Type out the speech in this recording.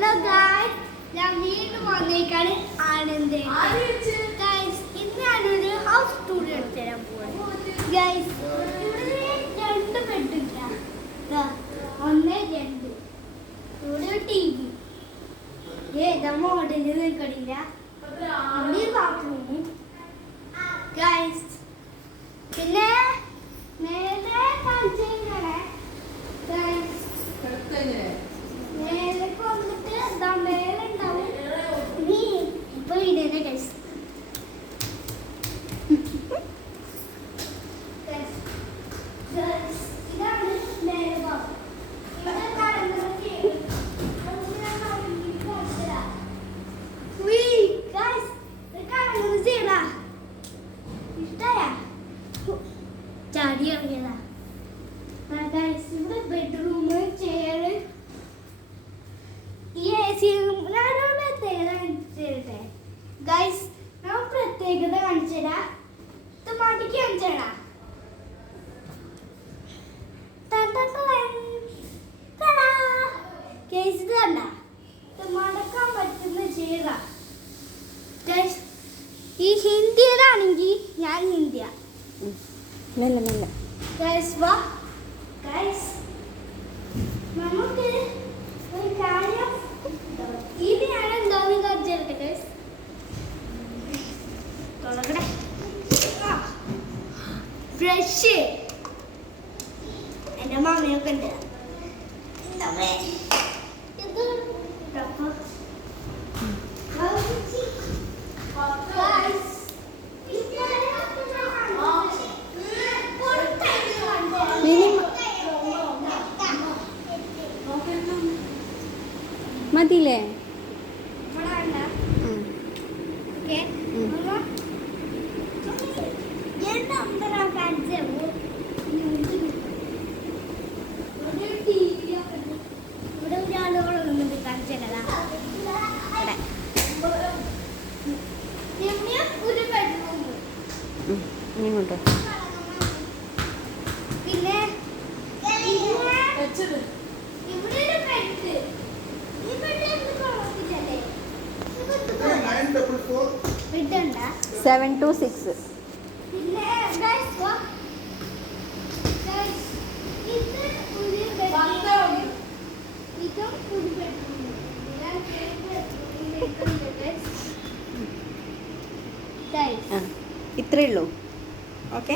Hello guys, ഞാൻ വീണ്ടും വന്നേക്കാണ് Anand. Guys, ഇന്ന് ഞാനൊരു ഹൗസ് ടൂർ എടുത്തു തരാൻ പോവാണ്. ഗായ്സ്, ഇവിടെ 2 ബെഡ് ഉണ്ട്. 1 2. ഇവിടെ ടി വി ഏതാ മോഡല് നിൽക്കണില്ല. ഇവിടെ ബാത്റൂം. ഗായ്സ്, പിന്നെ നേരെ കാണിച്ചേക്കാണ്. ഗായ്സ്, മേലേക്ക് വന്നിട്ട് എന്താ മേലെ ഉണ്ടാവും. നീ ഇപ്പൊ ഇടേനെ ഗൈസ്. ഇതാണ് മേലെ ഭാഗം. ഇവിടെ കാണുന്നത് ഇഷ്ടായ ചാടി ഇറങ്ങിയതാ. ഇവിടെ ബെഡ്റൂം, ചെയറ്, ഗൈസ്, ഞാൻ പ്രത്യേകത കാണിച്ചതാ. മാറ്റിക്ക് കാണിച്ചടാ. കേസ് കണ്ട മടക്കാൻ പറ്റുന്ന ചെയറ. ഈ ഹിന്ദിയിലാണെങ്കിൽ ഞാൻ ഹിന്ദിയ. ഗൈസ് വാ. ഗൈസ്, നമുക്ക് ഒരു കാര്യം ഇത് ഞാൻ എന്താന്ന് കാണിച്ചെടുത്തെ. ഗൈസ്, തുടങ്ങട്ടെ. ബ്രഷ് എൻ്റെ മാമയൊക്കെ ഉണ്ട്. മതിയില്ലേ? ഇങ്ങോട്ടോ. പിന്നെ ഇവിടെ 7 to 6. പിന്നെ ഗൈസ് വാ. ഗൈസ്, ഇത് ഒരു ബെഡ്റൂം. ഇതും ഒരു ബെഡ്റൂം. ഇത്രയേ ഉള്ളൂ. ഓക്കെ.